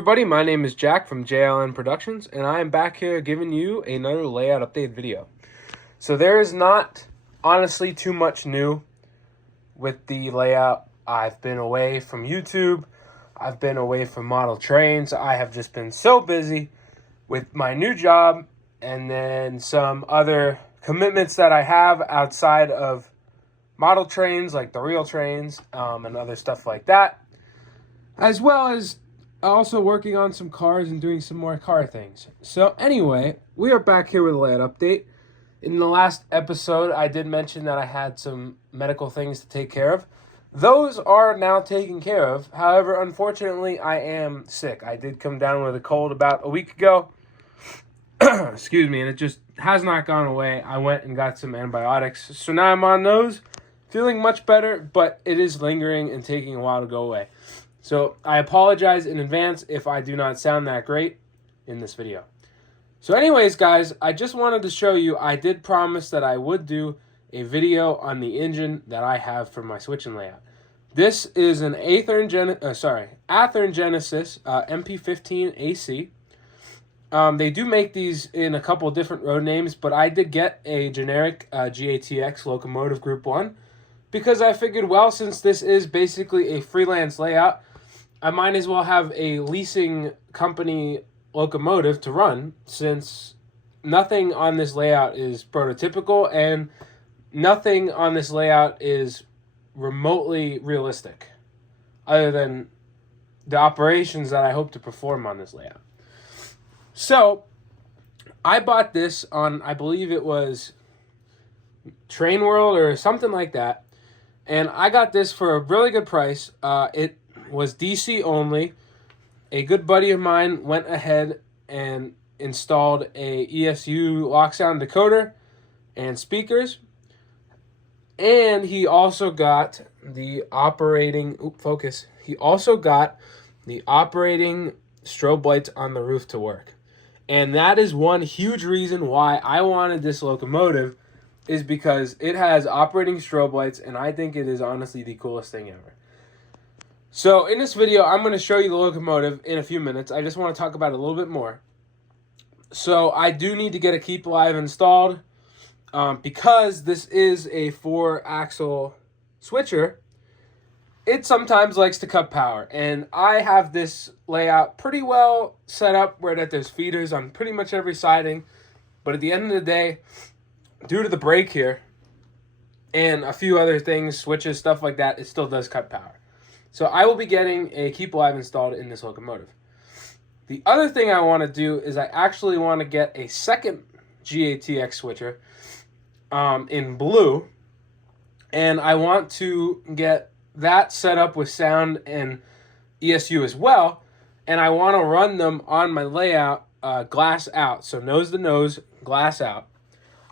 Everybody, my name is Jack from JLN Productions, and I am back here giving you another layout update video. So there is not, honestly, too much new with the layout. I've been away from YouTube. I've been away from model trains. I have just been so busy with my new job and then some other commitments that I have outside of model trains, like the real trains, and other stuff like that, as well as also working on some cars and doing some more car things. So anyway, we are back here with a layout update. In the last episode, I did mention that I had some medical things to take care of. Those are now taken care of. However, unfortunately, I am sick. I did come down with a cold about a week ago. Excuse me, and it just has not gone away. I went and got some antibiotics. So now I'm on those, feeling much better, but it is lingering and taking a while to go away. So I apologize in advance if I do not sound that great in this video. So anyways, guys, I just wanted to show you, I did promise that I would do a video on the engine that I have for my switching layout. This is an Athearn Genesis MP15 AC. They do make these in a couple different road names, but I did get a generic GATX Locomotive Group 1 because I figured, well, since this is basically a freelance layout, I might as well have a leasing company locomotive to run, since nothing on this layout is prototypical and nothing on this layout is remotely realistic, other than the operations that I hope to perform on this layout. So I bought this on, I believe it was Train World or something like that, and I got this for a really good price. It was DC only. A good buddy of mine went ahead and installed a ESU lock sound decoder and speakers, and he also got the operating he also got the operating strobe lights on the roof to work. And that is one huge reason why I wanted this locomotive, is because it has operating strobe lights, and I think it is honestly the coolest thing ever. So in this video, I'm going to show you the locomotive in a few minutes. I just want to talk about it a little bit more. So I do need to get a Keep Alive installed because this is a 4-axle switcher. It sometimes likes to cut power, and I have this layout pretty well set up where that there's feeders on pretty much every siding. But at the end of the day, due to the brake here and a few other things, switches, stuff like that, it still does cut power. So I will be getting a Keep Alive installed in this locomotive. The other thing I want to do is I actually want to get a second GATX switcher in blue, and I want to get that set up with sound and ESU as well, and I want to run them on my layout glass out, so nose to nose, glass out.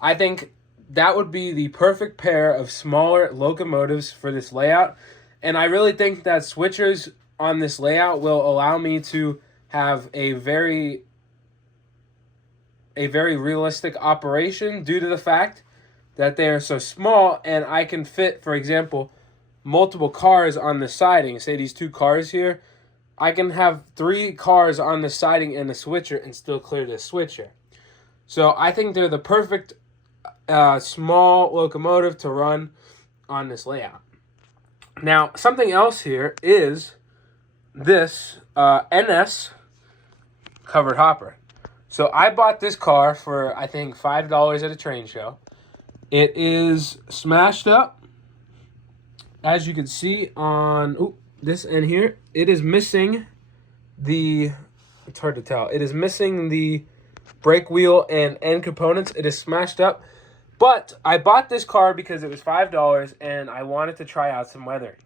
I think that would be the perfect pair of smaller locomotives for this layout. And I really think that switchers on this layout will allow me to have a very realistic operation due to the fact that they are so small, and I can fit, for example, multiple cars on the siding. Say these 2 cars here, I can have 3 cars on the siding and the switcher and still clear the switcher. So I think they're the perfect small locomotive to run on this layout. Now, something else here is this NS covered hopper. So I bought this car for, I think, $5 at a train show. It is smashed up. As you can see on this end here, it is missing the, it's hard to tell, it is missing the brake wheel and end components. It is smashed up. But I bought this car because it was $5 and I wanted to try out some weathering.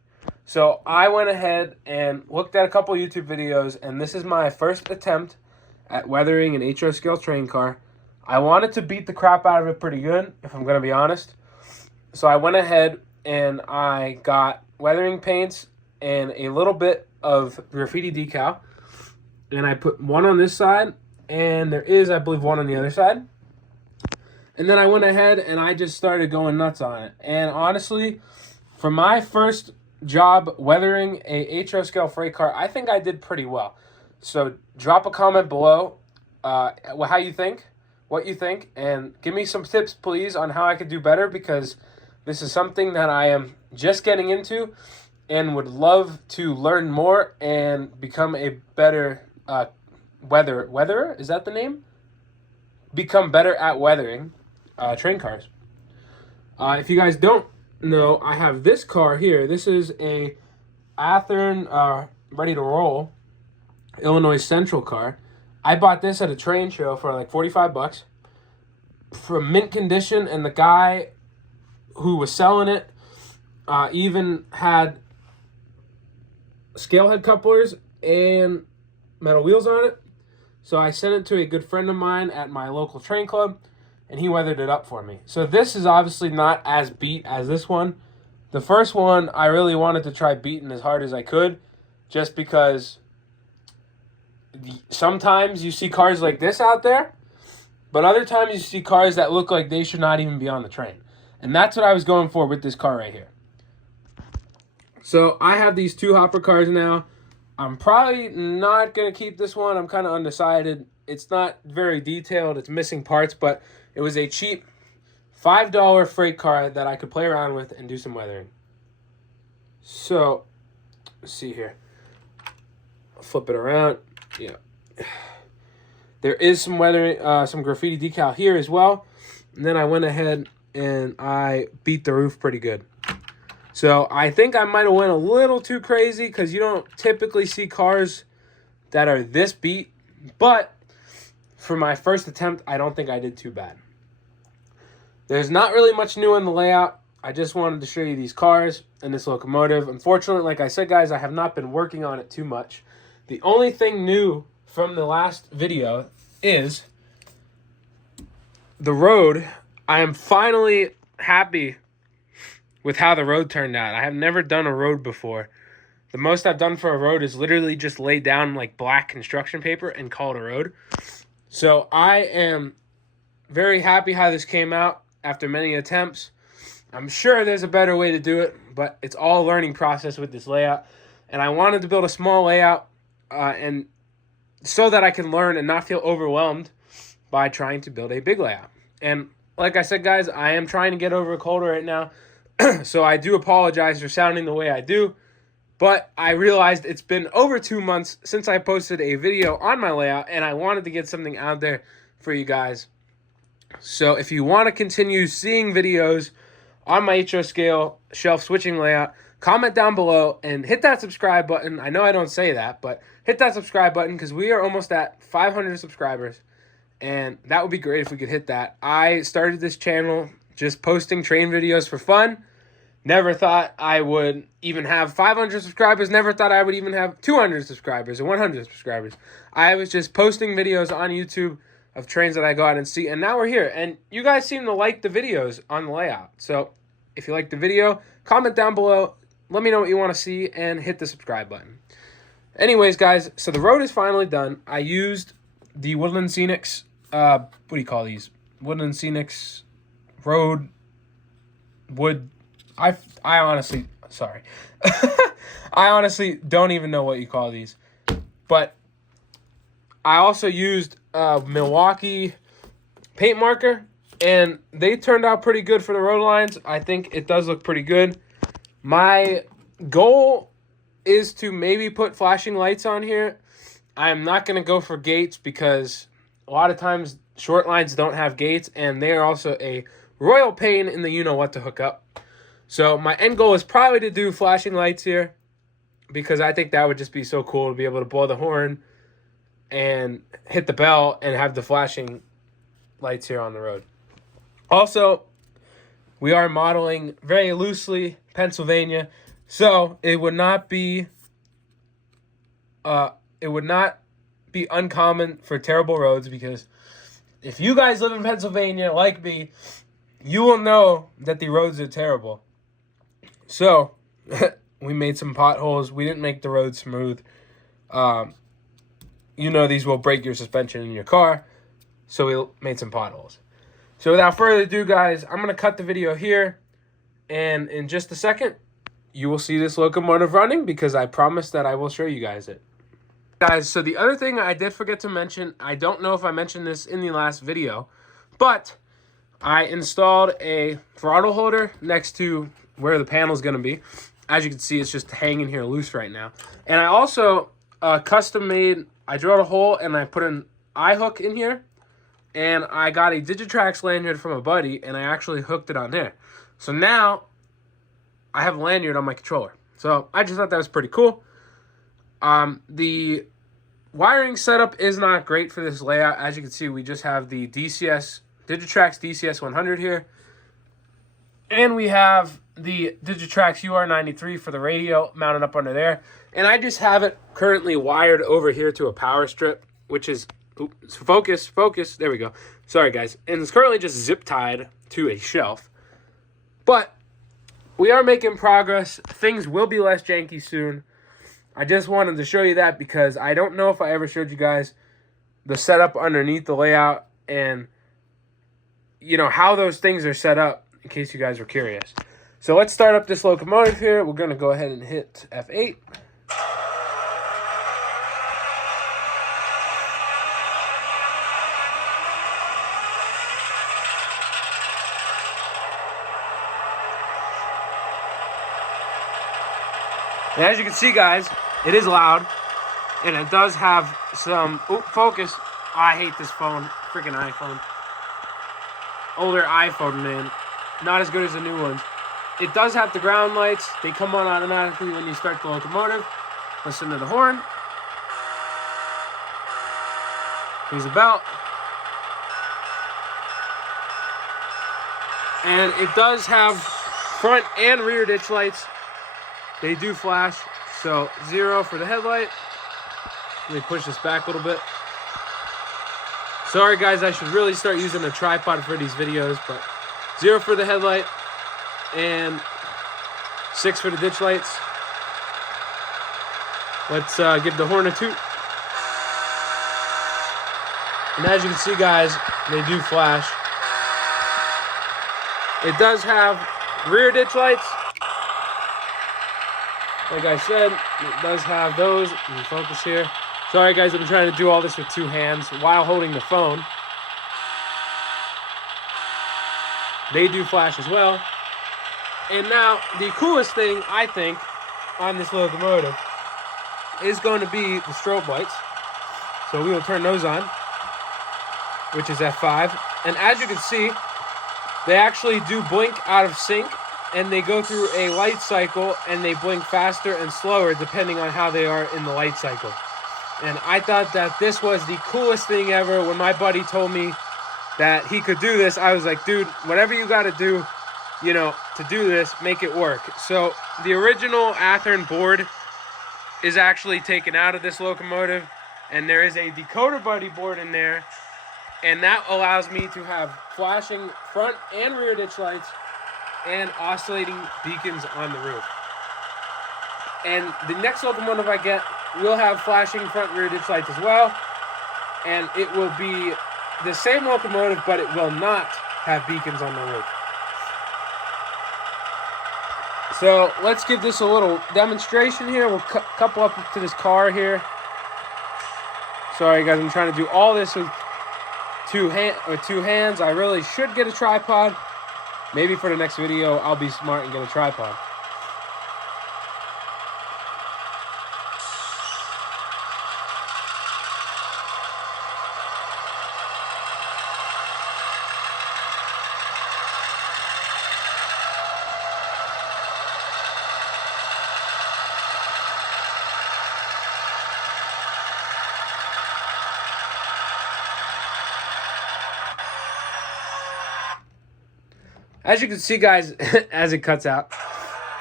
So I went ahead and looked at a couple YouTube videos, and this is my first attempt at weathering an HO scale train car. I wanted to beat the crap out of it pretty good, if I'm going to be honest. So I went ahead and I got weathering paints and a little bit of graffiti decal. And I put one on this side, and there is, I believe, one on the other side. And then I went ahead and I just started going nuts on it. And honestly, for my first job weathering a HO scale freight car, I think I did pretty well. So drop a comment below how you think, what you think, and give me some tips, please, on how I could do better, because this is something that I am just getting into and would love to learn more and become a better weatherer. Is that the name? Become better at weathering train cars. If you guys don't know, I have this car here. This is a Athearn ready to roll Illinois Central car. I bought this at a train show for like $45 from mint condition, and the guy who was selling it even had scale head couplers and metal wheels on it. So I sent it to a good friend of mine at my local train club, and he weathered it up for me. So this is obviously not as beat as this one. The first one, I really wanted to try beating as hard as I could, just because sometimes you see cars like this out there, but other times you see cars that look like they should not even be on the train. And that's what I was going for with this car right here. So I have these two hopper cars now. I'm probably not going to keep this one. I'm kind of undecided. It's not very detailed. It's missing parts, but it was a cheap $5 freight car that I could play around with and do some weathering. So, let's see here. I'll flip it around. Yeah. There is some weathering, some graffiti decal here as well. And then I went ahead and I beat the roof pretty good. So I think I might have went a little too crazy, because you don't typically see cars that are this beat. But for my first attempt, I don't think I did too bad. There's not really much new in the layout. I just wanted to show you these cars and this locomotive. Unfortunately, like I said, guys, I have not been working on it too much. The only thing new from the last video is the road. I am finally happy with how the road turned out. I have never done a road before. The most I've done for a road is literally just lay down like black construction paper and call it a road. So I am very happy how this came out after many attempts. I'm sure there's a better way to do it, but it's all a learning process with this layout. And I wanted to build a small layout and so that I can learn and not feel overwhelmed by trying to build a big layout. And like I said, guys, I am trying to get over a cold right now. So I do apologize for sounding the way I do, but I realized it's been over 2 months since I posted a video on my layout, and I wanted to get something out there for you guys. So if you want to continue seeing videos on my HO scale shelf switching layout, comment down below and hit that subscribe button. I know I don't say that, but hit that subscribe button, because we are almost at 500 subscribers, and that would be great if we could hit that. I started this channel just posting train videos for fun. Never thought I would even have 500 subscribers. Never thought I would even have 200 subscribers or 100 subscribers. I was just posting videos on YouTube of trains that I go out and see. And now we're here. And you guys seem to like the videos on the layout. So if you like the video, comment down below. Let me know what you want to see and hit the subscribe button. Anyways, guys, so the road is finally done. I used the Woodland Scenics, what do you call these? Woodland Scenics Road Wood. I honestly, sorry. I honestly don't even know what you call these. But I also used Milwaukee paint marker, and they turned out pretty good for the road lines. I think it does look pretty good. My goal is to maybe put flashing lights on here. I'm not going to go for gates, because a lot of times short lines don't have gates, and they are also a royal pain in the you-know-what to hook up. So my end goal is probably to do flashing lights here, because I think that would just be so cool to be able to blow the horn and hit the bell and have the flashing lights here on the road. Also, we are modeling very loosely Pennsylvania, so it would not be uncommon for terrible roads, because if you guys live in Pennsylvania like me, you will know that the roads are terrible. So, we made some potholes. We didn't make the road smooth. You know these will break your suspension in your car. So, we made some potholes. So, without further ado, guys, I'm going to cut the video here. And in just a second, you will see this locomotive running, because I promised that I will show you guys it. Guys, so the other thing I did forget to mention, I don't know if I mentioned this in the last video, but I installed a throttle holder next to where the panel is going to be. As you can see, it's just hanging here loose right now. And I also custom made, I drilled a hole and I put an eye hook in here. And I got a Digitrax lanyard from a buddy, and I actually hooked it on there. So now I have a lanyard on my controller. So I just thought that was pretty cool. The wiring setup is not great for this layout. As you can see, we just have the Digitrax DCS 100 here. And we have the Digitrax UR93 for the radio mounted up under there. And I just have it currently wired over here to a power strip, which is, oops, focus, there we go. Sorry, guys. And it's currently just zip tied to a shelf. But we are making progress. Things will be less janky soon. I just wanted to show you that because I don't know if I ever showed you guys the setup underneath the layout and, you know, how those things are set up, in case you guys were curious. So let's start up this locomotive here. We're going to go ahead and hit F8. And as you can see, guys, it is loud, and it does have some, focus. I hate this phone, freaking iPhone. Older iPhone, man. Not as good as the new ones. It does have the ground lights. They come on automatically when you start the locomotive. Listen to the horn. Here's the belt. And it does have front and rear ditch lights. They do flash, so 0 for the headlight. Let me push this back a little bit. Sorry, guys, I should really start using a tripod for these videos, but 0 for the headlight and 6 for the ditch lights. Let's give the horn a toot. And as you can see, guys, they do flash. It does have rear ditch lights. Like I said, it does have those. Let me focus here. Sorry, guys, I've been trying to do all this with 2 hands while holding the phone. They do flash as well. And now, the coolest thing, I think, on this locomotive is going to be the strobe lights. So we will turn those on, which is F5. And as you can see, they actually do blink out of sync. And they go through a light cycle, and they blink faster and slower depending on how they are in the light cycle. And I thought that this was the coolest thing ever. When my buddy told me that he could do this, I was like, dude, whatever you got to do, you know, to do this, make it work. So the original Athearn board is actually taken out of this locomotive, and there is a decoder buddy board in there, and that allows me to have flashing front and rear ditch lights and oscillating beacons on the roof. And the next locomotive I get will have flashing front rear ditch lights as well. And it will be the same locomotive, but it will not have beacons on the roof. So let's give this a little demonstration here. We'll couple up to this car here. Sorry, guys, I'm trying to do all this with two hands. I really should get a tripod. Maybe for the next video, I'll be smart and get a tripod. As you can see, guys, as it cuts out,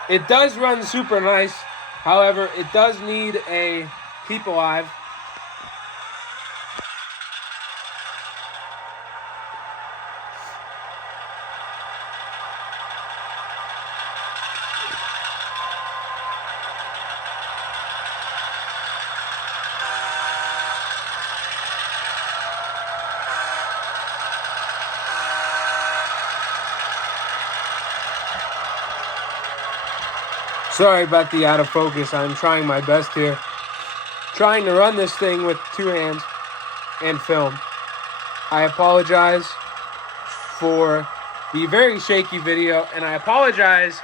it does run super nice. However, it does need a keep alive. Sorry about the out of focus. I'm trying my best here. trying to run this thing with 2 hands and film. I apologize for the very shaky video, and I apologize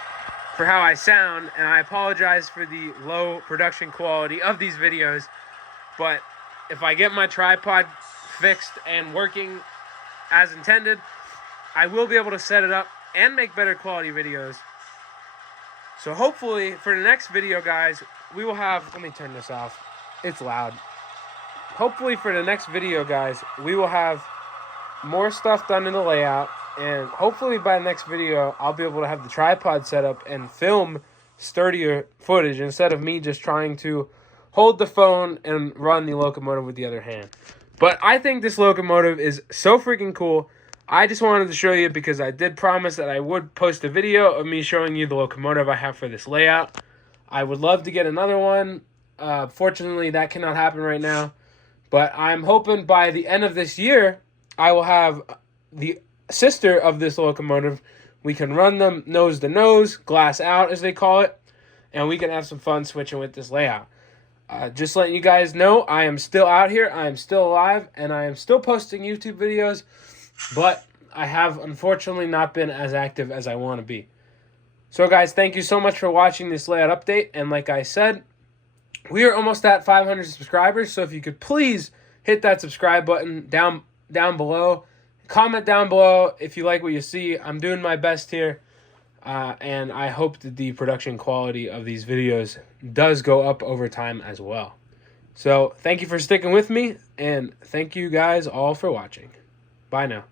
for how I sound, and I apologize for the low production quality of these videos. But if I get my tripod fixed and working as intended, I will be able to set it up and make better quality videos. So hopefully for the next video, guys, we will have, let me turn this off, it's loud. Hopefully for the next video, guys, we will have more stuff done in the layout, and hopefully by the next video, I'll be able to have the tripod set up and film sturdier footage instead of me just trying to hold the phone and run the Locomotive with the other hand. But I think this Locomotive is so freaking cool. I just wanted to show you because I did promise that I would post a video of me showing you the Locomotive I have for this layout. I would love to get another one. Fortunately, that cannot happen right now. But I'm hoping by the end of this year, I will have the sister of this Locomotive. We can run them nose to nose, glass out as they call it, and we can have some fun switching with this layout. Just letting you guys know, I am still out here, I am still alive, and I am still posting YouTube videos, but I have unfortunately not been as active as I want to be. So guys, thank you so much for watching this layout update, and like I said, we are almost at 500 subscribers, so if you could please hit that subscribe button down below. Comment down below if you like what you see. I'm doing my best here, and I hope that the production quality of these videos does go up over time as well. So thank you for sticking with me, and thank you guys all for watching. Bye now.